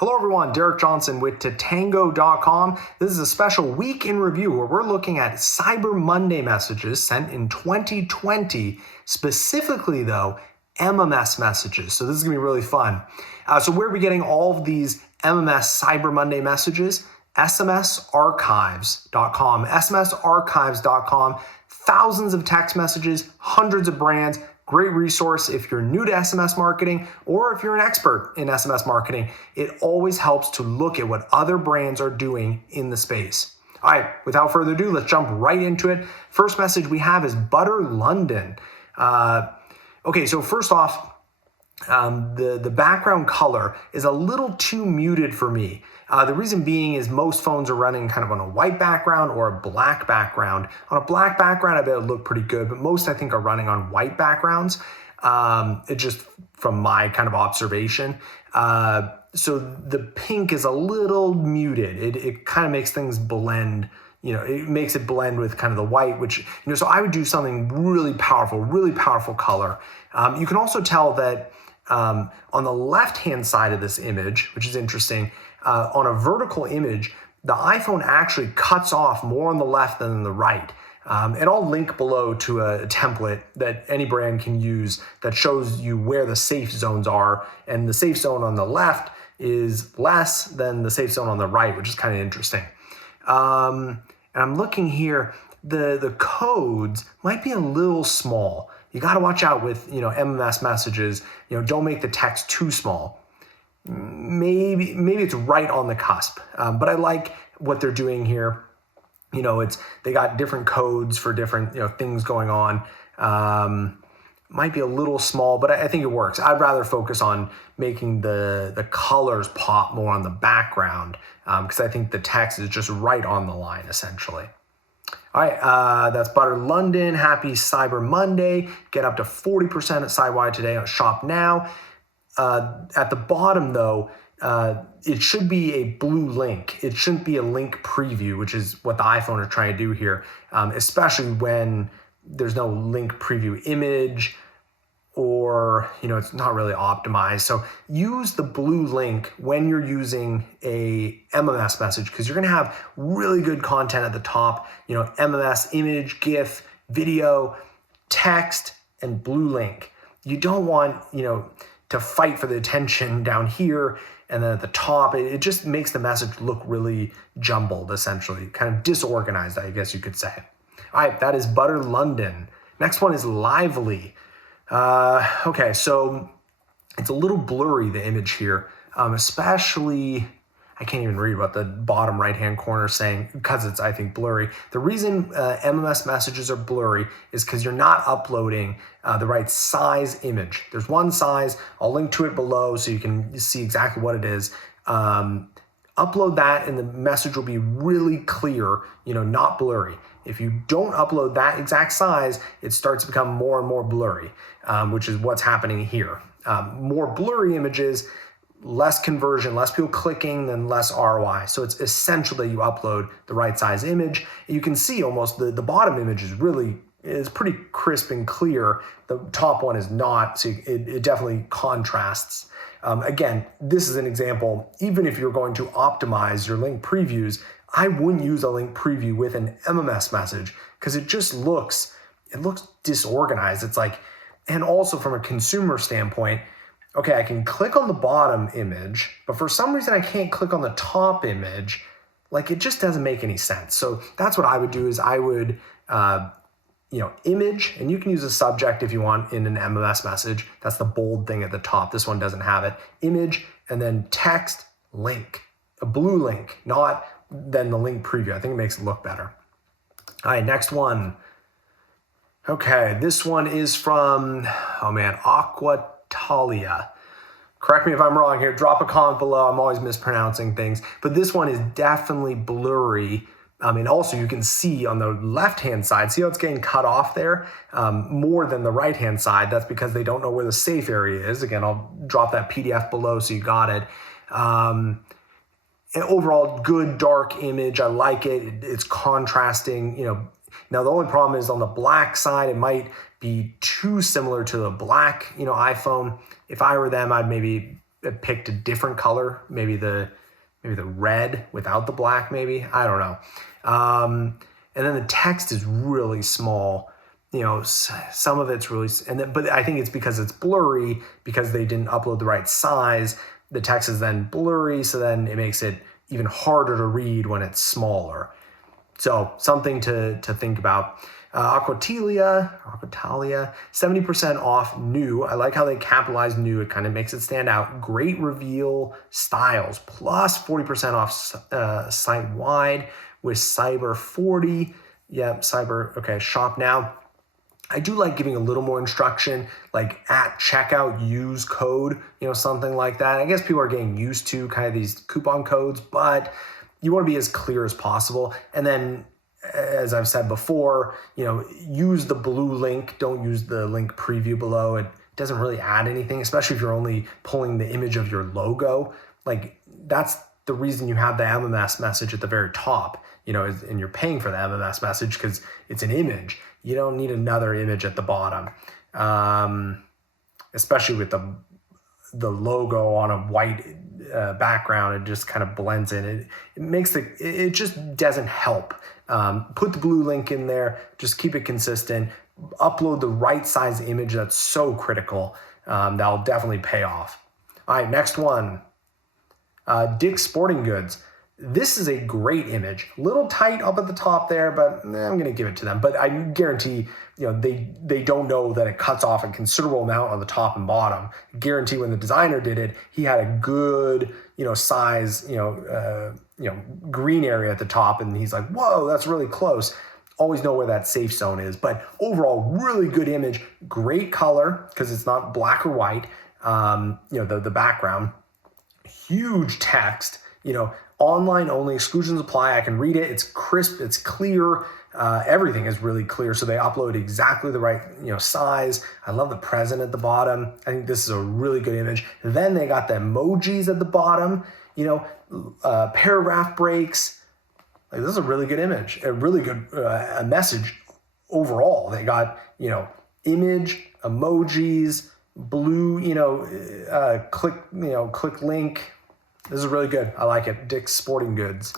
Hello everyone, Derek Johnson with Tatango.com. This is a special week in review where we're looking at Cyber Monday messages sent in 2020, specifically though, MMS messages. So this is gonna be really fun. So where are we getting all of these MMS Cyber Monday messages? SMSarchives.com, SMSarchives.com, thousands of text messages, hundreds of brands. Great resource if you're new to SMS marketing or if you're an expert in SMS marketing. It always helps to look at what other brands are doing in the space. All right, without further ado, let's jump right into it. First message we have is Butter London. Okay, so first off, the background color is a little too muted for me. The reason being is most phones are running kind of on a white background or a black background. On a black background, I bet it would look pretty good, but most I think are running on white backgrounds. It just from my kind of observation. So the pink is a little muted. It kind of makes things blend. It makes it blend with kind of the white, which, so I would do something really powerful color. You can also tell that on the left-hand side of this image, which is interesting, on a vertical image, the iPhone actually cuts off more on the left than on the right. And I'll link below to a template that any brand can use that shows you where the safe zones are. And the safe zone on the left is less than the safe zone on the right, which is kind of interesting. And I'm looking here, the codes might be a little small. You got to watch out with, MMS messages, don't make the text too small. Maybe it's right on the cusp, but I like what they're doing here. They got different codes for different, things going on. Might be a little small, but I think it works. I'd rather focus on making the colors pop more on the background, because I think the text is just right on the line, essentially. All right, that's Butter London. Happy Cyber Monday. Get up to 40% at Site-Wide today on Shop Now. At the bottom, though, it should be a blue link. It shouldn't be a link preview, which is what the iPhone are trying to do here, especially when there's no link preview image or, it's not really optimized. So use the blue link when you're using a MMS message, because you're going to have really good content at the top, MMS image, GIF, video, text, and blue link. You don't want, to fight for the attention down here and then at the top. It just makes the message look really jumbled, essentially, kind of disorganized, I guess you could say. All right, that is Butter London. Next one is Lively. Okay, so it's a little blurry, the image here, especially, I can't even read what the bottom right-hand corner is saying because it's, I think, blurry. The reason MMS messages are blurry is because you're not uploading the right size image. There's one size. I'll link to it below so you can see exactly what it is. Upload that and the message will be really clear, not blurry. If you don't upload that exact size, it starts to become more and more blurry, which is what's happening here. More blurry images, less conversion, less people clicking, then less ROI. So it's essential that you upload the right size image. You can see almost the bottom image is pretty crisp and clear. The top one is not, so it definitely contrasts. Again, this is an example. Even if you're going to optimize your link previews, I wouldn't use a link preview with an MMS message because it just looks disorganized. It's like, and also from a consumer standpoint, okay, I can click on the bottom image, but for some reason I can't click on the top image. Like, it just doesn't make any sense. So that's what I would do is I would, image, and you can use a subject if you want in an MMS message. That's the bold thing at the top. This one doesn't have it. Image, and then text, link, a blue link, not then the link preview. I think it makes it look better. All right, next one. Okay, this one is from, Aquatalia. Correct me if I'm wrong here. Drop a comment below. I'm always mispronouncing things. But this one is definitely blurry. Also you can see on the left-hand side, see how it's getting cut off there more than the right-hand side. That's because they don't know where the safe area is. Again, I'll drop that PDF below so you got it. An overall good dark image. I like it. It's contrasting, Now the only problem is on the black side, it might be too similar to the black, iPhone. If I were them, I'd maybe picked a different color, maybe the red without the black, maybe, I don't know. And then the text is really small. Some of it's really, but I think it's because it's blurry, because they didn't upload the right size. The text is then blurry, so then it makes it even harder to read when it's smaller. So something to think about. Aquatalia, 70% off new. I like how they capitalize new. It kind of makes it stand out. Great reveal styles, plus 40% off site-wide with Cyber 40. Yep, Cyber, okay, shop now. I do like giving a little more instruction, like at checkout, use code, something like that. I guess people are getting used to kind of these coupon codes, but you want to be as clear as possible. And then, as I've said before, use the blue link. Don't use the link preview below. It doesn't really add anything, especially if you're only pulling the image of your logo. Like, that's the reason you have the MMS message at the very top, and you're paying for the MMS message because it's an image. You don't need another image at the bottom, especially with the logo on a white background. It just kind of blends in. It just doesn't help. Put the blue link in there. Just keep it consistent. Upload the right size image. That's so critical. That'll definitely pay off. All right, next one. Dick's Sporting Goods. This is a great image. Little tight up at the top there, but I'm going to give it to them. But I guarantee, they don't know that it cuts off a considerable amount on the top and bottom. Guarantee when the designer did it, he had a good, size, green area at the top, and he's like, whoa, that's really close. Always know where that safe zone is. But overall, really good image, great color because it's not black or white. The background, huge text. Online only, exclusions apply. I can read it. It's crisp. It's clear. Everything is really clear. So they upload exactly the right, size. I love the present at the bottom. I think this is a really good image. Then they got the emojis at the bottom, paragraph breaks. Like, this is a really good image, a really good message overall. They got, image, emojis, blue, click link. This is really good. I like it. Dick's Sporting Goods.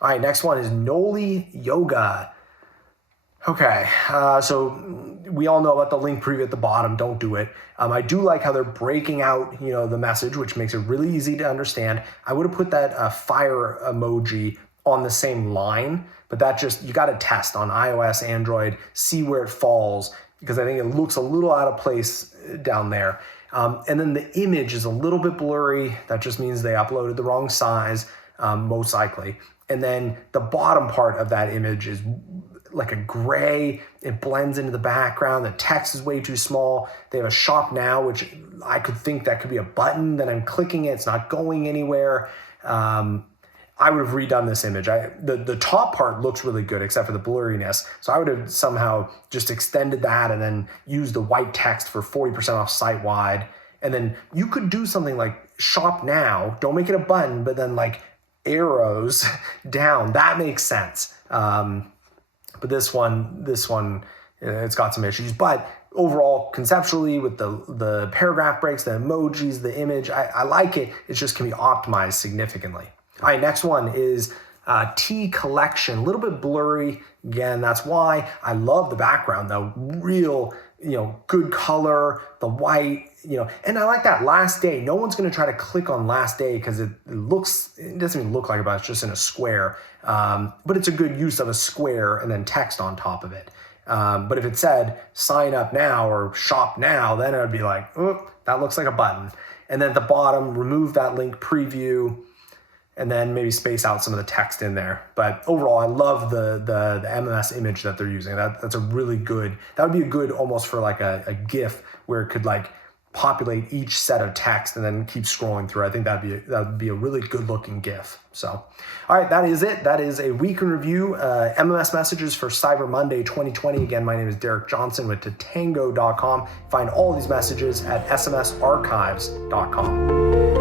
All right, next one is Noli Yoga. Okay, so we all know about the link preview at the bottom. Don't do it. I do like how they're breaking out, the message, which makes it really easy to understand. I would have put that fire emoji on the same line, but you got to test on iOS, Android, see where it falls, because I think it looks a little out of place down there. And then the image is a little bit blurry. That just means they uploaded the wrong size, most likely. And then the bottom part of that image is like a gray. It blends into the background. The text is way too small. They have a shop now, which I could think that could be a button. Then I'm clicking it. It's not going anywhere. I would have redone this image. The top part looks really good except for the blurriness. So I would have somehow just extended that and then used the white text for 40% off site-wide. And then you could do something like shop now. Don't make it a button, but then like arrows down. That makes sense. But this one, it's got some issues. But overall, conceptually, with the paragraph breaks, the emojis, the image, I like it. It just can be optimized significantly. All right, next one is T Collection. A little bit blurry. Again, that's why. I love the background though. Real, good color, the white, and I like that last day. No one's going to try to click on last day because it doesn't even look like it's just in a square. But it's a good use of a square and then text on top of it. But if it said sign up now or shop now, then it would be like, oh, that looks like a button. And then at the bottom, remove that link preview, and then maybe space out some of the text in there. But overall, I love the MMS image that they're using. That's a really good, that would be a good almost for like a GIF where it could like populate each set of text and then keep scrolling through. I think that would be a really good looking GIF. So, all right, that is it. That is a week in review. MMS messages for Cyber Monday 2020. Again, my name is Derek Johnson with Tatango.com. Find all these messages at smsarchives.com.